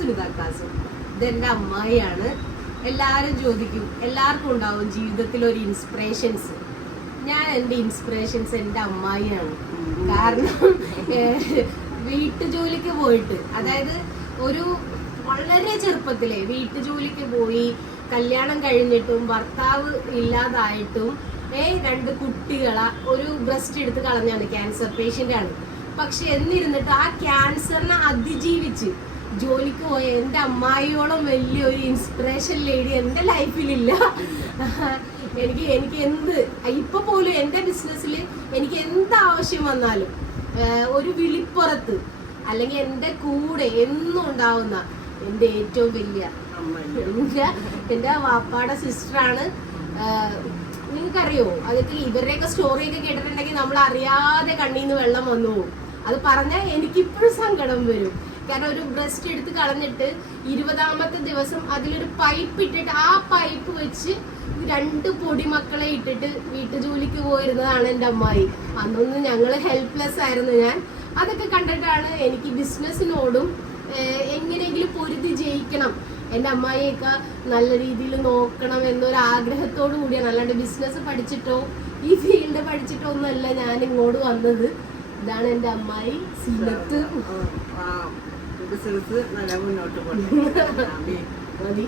സുനിത കാസും. ഇതെന്റെ അമ്മായിയാണ്. എല്ലാരും ചോദിക്കും, എല്ലാവർക്കും ഉണ്ടാവും ജീവിതത്തിൽ ഒരു ഇൻസ്പിറേഷൻസ്. ഞാൻ എന്റെ ഇൻസ്പിറേഷൻസ് എന്റെ അമ്മായിയാണ്. കാരണം വീട്ടുജോലിക്ക് പോയിട്ട്, അതായത് ഒരു വളരെ ചെറുപ്പത്തിലെ വീട്ടുജോലിക്ക് പോയി കല്യാണം കഴിഞ്ഞിട്ടും ഭർത്താവ് ഇല്ലാതായിട്ടും 2 കുട്ടികളെ ഒരു ബ്രസ്റ്റ് എടുത്ത് കളഞ്ഞാണ്. ക്യാൻസർ പേഷ്യന്റ് ആണ്. പക്ഷെ എന്നിരുന്നിട്ട് ആ ക്യാൻസറിനെ അതിജീവിച്ച് ജോലിക്ക് പോയ എൻ്റെ അമ്മായിയോളം വലിയൊരു ഇൻസ്പിറേഷൻ ലേഡി എൻ്റെ ലൈഫിലില്ല. എനിക്ക് എന്ത് ഇപ്പൊ പോലും എൻ്റെ ബിസിനസ്സിൽ എനിക്ക് എന്ത് ആവശ്യം വന്നാലും ഒരു വിളിപ്പുറത്ത് അല്ലെങ്കിൽ എൻ്റെ കൂടെ എന്നും ഉണ്ടാവുന്ന എൻ്റെ ഏറ്റവും വലിയ എൻ്റെ വാപ്പാടെ സിസ്റ്ററാണ്. നിങ്ങൾക്കറിയോ, അതൊക്കെ ഇവരുടെയൊക്കെ സ്റ്റോറിയൊക്കെ കേട്ടിട്ടുണ്ടെങ്കിൽ നമ്മൾ അറിയാതെ കണ്ണീന്ന് വെള്ളം വന്നു പോകും. അത് പറഞ്ഞാൽ എനിക്കിപ്പോഴും സങ്കടം വരും. കാരണം ഒരു ബ്രസ്റ്റ് എടുത്ത് കളഞ്ഞിട്ട് 20ാമത്തെ ദിവസം അതിലൊരു പൈപ്പ് ഇട്ടിട്ട് ആ പൈപ്പ് വെച്ച് 2 പൊടിമക്കളെ ഇട്ടിട്ട് വീട്ടുജോലിക്ക് പോയിരുന്നതാണ് എൻ്റെ അമ്മായി. അന്നൊന്നും ഞങ്ങൾ ഹെൽപ്ലെസ് ആയിരുന്നു. ഞാൻ അതൊക്കെ കണ്ടിട്ടാണ് എനിക്ക് ബിസിനസ്സിനോടും എങ്ങനെയെങ്കിലും പൊരുതി ജയിക്കണം, എൻ്റെ അമ്മായിയൊക്കെ നല്ല രീതിയിൽ നോക്കണം എന്നൊരാഗ്രഹത്തോടു കൂടിയാണ്. അല്ലാണ്ട് ബിസിനസ് പഠിച്ചിട്ടോ ഈ ഫീൽഡ് പഠിച്ചിട്ടോ ഒന്നുമല്ല ഞാൻ ഇങ്ങോട്ട് വന്നത്. ഇതാണ് എൻ്റെ അമ്മായി സീനത്ത്. ബിസിനസ് നല്ല മുന്നോട്ട് പോകണം. മതി.